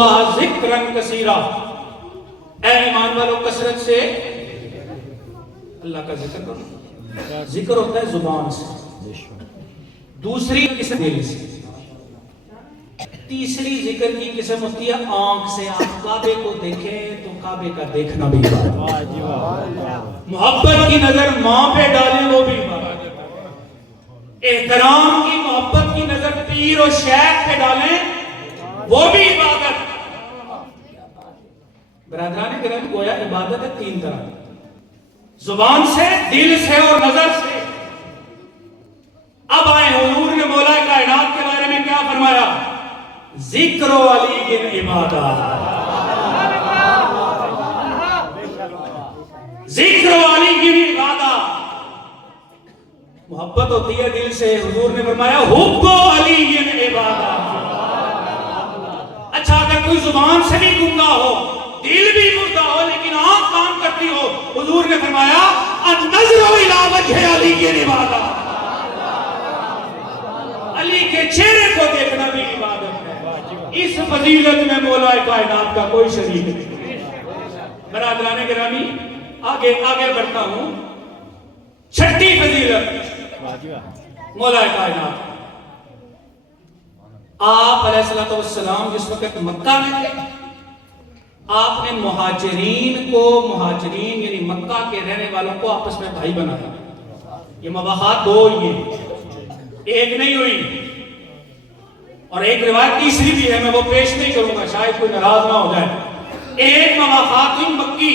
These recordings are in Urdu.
ذکرن کثیرا، اے ایمان والو کثرت سے اللہ کا ذکر کرو۔ ذکر ہوتا ہے زبان سے، دوسری قسم دل سے، تیسری ذکر کی قسم ہوتی ہے آنکھ سے۔ آپ کعبے کو دیکھیں تو کعبے کا دیکھنا بھی عبادت، محبت کی نظر ماں پہ ڈالیں وہ بھی عبادت، احترام کی محبت کی نظر پیر اور شیخ پہ ڈالیں وہ بھی عبادت۔ برادران کرام گویا عبادت ہے تین طرح، زبان سے، دل سے اور نظر سے۔ اب آئے حضور نے مولا کائنات کے بارے میں کیا فرمایا؟ ذکر و علی گن عبادت، ذکر و علی گن عبادت۔ محبت ہوتی ہے دل سے، حضور نے فرمایا حب و علی گن عبادت۔ اچھا اگر کوئی زبان سے بھی گنگا ہو، دل بھی مردہ ہو، لیکن آنکھ کام کرتی ہو، حضور نے فرمایا النظر الی وجہ علی گن عبادت، علی کے چہرے کو دیکھنا بھی عبادت ہے۔ اس فضیلت میں مولا کائنات کا کوئی شریک نہیں۔ برادران گرامی آگے بڑھتا ہوں۔ چھٹی فضیلت مولا کائنات، آپ علیہ السلام جس وقت مکہ میں تھے، آپ نے مہاجرین یعنی مکہ کے رہنے والوں کو آپس میں بھائی بنایا۔ یہ مواخات دو ہوئی ہیں، ایک نہیں ہوئی، اور ایک روایت تیسری بھی ہے، میں وہ پیش نہیں کروں گا شاید کوئی ناراض نہ ہو جائے۔ ایک مواخات ہوئی مکی،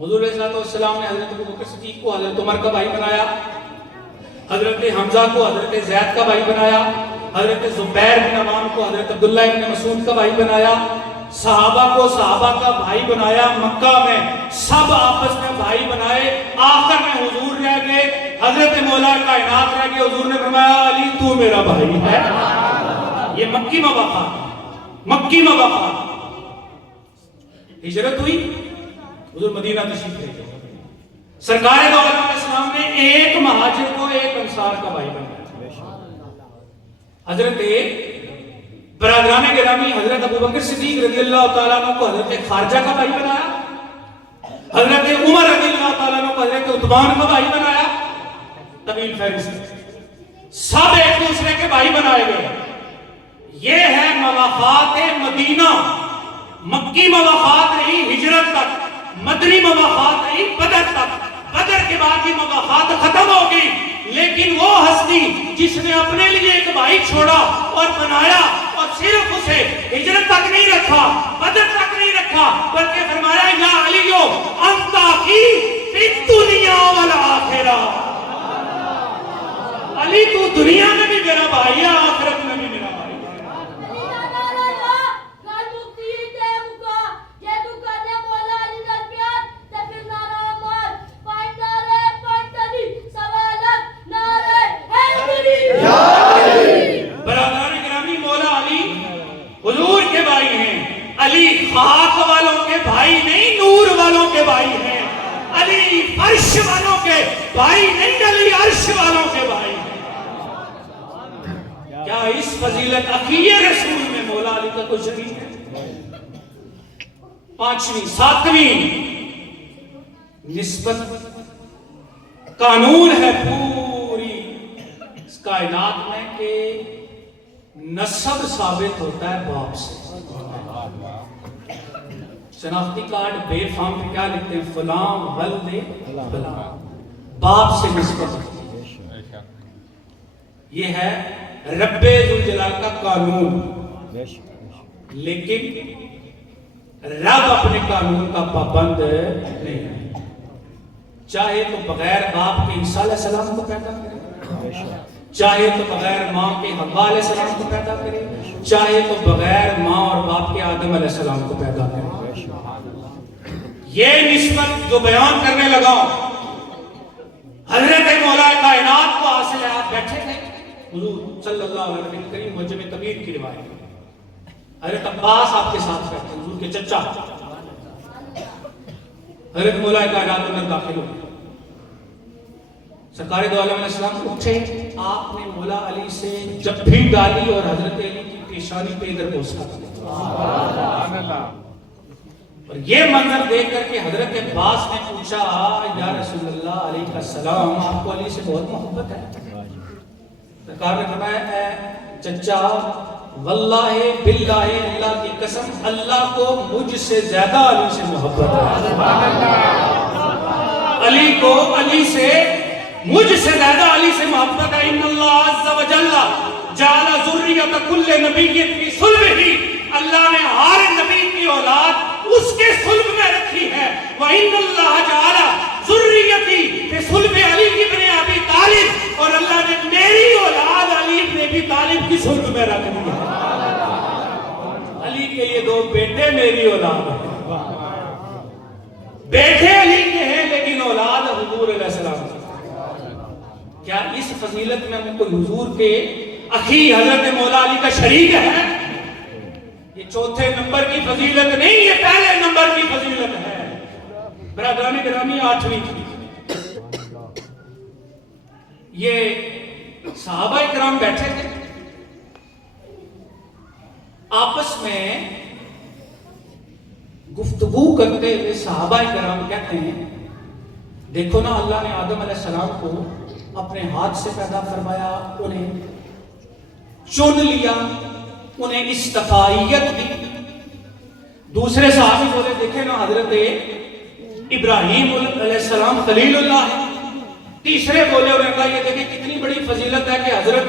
حضور علیہ السلام نے حضرت ابوبکر صدیق کو حضرت عمر کا بھائی بنایا، حضرت حمزہ کو حضرت زید کا بھائی بنایا، حضرت زبیر بن عوام کو حضرت عبداللہ بن مسعود کا بھائی بنایا، صحابہ کو صحابہ کا بھائی بنایا۔ مکہ میں سب آپس میں بھائی بنائے، آخر میں حضور رہ گئے، حضرت مولا کائنات رہ گئے۔ حضور نے فرمایا علی تو میرا بھائی ہے۔ یہ مکی مواقع ہجرت ہوئی، حضور مدینہ تشریف لے گئے۔ سرکار دو عالم علیہ السلام نے ایک مہاجر کو ایک انصار کا بھائی بنایا۔ حضرت برادران گرامی حضرت ابوبکر صدیق رضی اللہ تعالیٰ عنہ کو حضرت خارجہ کا بھائی بنایا، حضرت عمر رضی اللہ تعالیٰ عنہ کو حضرت عثمان کا بھائی بنایا۔ طویل فہرست، سب ایک دوسرے کے بھائی بنائے گئے۔ یہ ہے مواخات مدینہ، مکی مواخات نہیں ہجرت تک، مدنی مواخات نہیں بدر تک۔ بدر کے بعد یہ مواخات ختم ہوگی، لیکن وہ ہستی جس نے اپنے لیے ایک بھائی چھوڑا اور بنایا، اور صرف اسے ہجرت تک نہیں رکھا، بدر تک نہیں رکھا، بلکہ فرمایا یا علیو انت اخی فی الدنیا والآخرہ، علی تو دنیا میں بھی میرا بھائی ہے، آخرت میں بھی میرا بھائی ہے۔ علی خاک والوں کے بھائی نہیں، نور والوں کے بھائی ہیں۔ علی عرش والوں کے بھائی نہیں، علی عرش والوں کے بھائی ہیں۔ کیا اس فضیلت اخی رسول میں مولا علی کا کوئی شریک ہے؟ پانچویں ساتویں نسبت قانون ہے پوری اس کائنات میں کہ نسب ثابت ہوتا ہے باپ سے۔ شناختی کارڈ بے فارم پہ کیا لکھتے ہیں؟ فلاں ولد فلاں، باپ سے نسبت ہوتی ہے۔ یہ ہے رب ذوالجلال کا قانون، لیکن رب اپنے قانون کا پابند نہیں ہے۔ چاہے تو بغیر باپ کے عیسیٰ علیہ السلام کو پیدا کرے، چاہے تو بغیر ماں کے حوا علیہ السلام کو پیدا کرے، چاہے تو بغیر ماں اور باپ کے آدم علیہ السلام کو پیدا کرے۔ یہ نسبت جو بیان کرنے لگا حضرت مولا کائنات کو حاصل ہے۔ آپ بیٹھے تھے، حضور صلی اللہ علیہ وسلم کریم معجم کبیر کی روایت، حضرت عباس آپ کے ساتھ بیٹھے، حضور کے چچا، حضرت مولا کائنات اندر داخل ہو گئے۔ سرکار دو عالم علیہ السلام اٹھے، آپ نے مولا علی سے جب بھی ڈالی اور حضرت علی کی پیشانی پہ ادھر بوسا۔ اور یہ منظر دیکھ کر کے حضرت عباس نے پوچھا یا رسول اللہ علیہ السلام آپ کو علی سے بہت محبت ہے؟ سرکار نے فرمایا اے چچا واللہ باللہ اللہ کی قسم اللہ کو مجھ سے زیادہ علی سے محبت ہے. علی کو علی سے مجھ سے زیادہ علی سے محبت ہے. ان اللہ عز و جل جعل ذریۃ کل نبی فی صلبہ اللہ نے ہر نبی کی اولاد اس کے صلب میں رکھی ہے. وَإِنَّ اللَّهَ جَعَلَ ذُرِّيَّتِي فِي صُلْبِ عَلِي بْنِ أَبِي طالب اور اللہ نے میری اولاد علی بن ابی طالب کی صلب میں رکھ دی ہے. علی کے یہ دو بیٹے میری اولاد ہیں. بیٹے علی کے ہیں لیکن اولاد حضور علیہ السلام. کیا اس فضیلت میں ہم کو حضور کے اخی حضرت مولا علی کا شریک ہے؟ یہ چوتھے نمبر کی فضیلت نہیں، یہ پہلے نمبر کی فضیلت ہے. برادران گرامی 8ویں تھی. یہ صحابہ کرام بیٹھے تھے آپس میں گفتگو کرتے ہوئے. صحابہ کرام کہتے ہیں دیکھو نا اللہ نے آدم علیہ السلام کو اپنے ہاتھ سے پیدا فرمایا، انہیں چن لیا، انہیں استفائیت دی. دوسرے صحابی بولے دیکھیں نا حضرت ابراہیم علیہ السلام خلیل اللہ ہے. تیسرے بولے انہیں کہا یہ دیکھیں کتنی بڑی فضیلت ہے کہ حضرت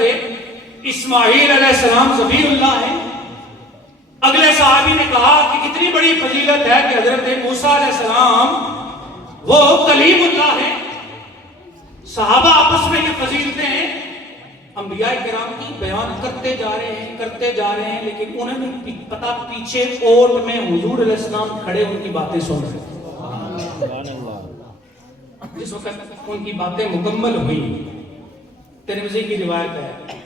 اسماعیل علیہ السلام ذبیح اللہ ہے. اگلے صحابی نے کہا کہ کتنی بڑی فضیلت ہے کہ حضرت موسیٰ علیہ السلام وہ کلیم اللہ ہے. صحابہ آپس میں یہ فضیلتیں انبیاء کرام کی بیان کرتے جا رہے ہیں لیکن انہیں بھی پتہ پیچھے اوٹ میں حضور علیہ السلام کھڑے ان کی باتیں سن رہے ہیں. جس وقت ان کی باتیں مکمل ہوئی ترمذی کی روایت ہے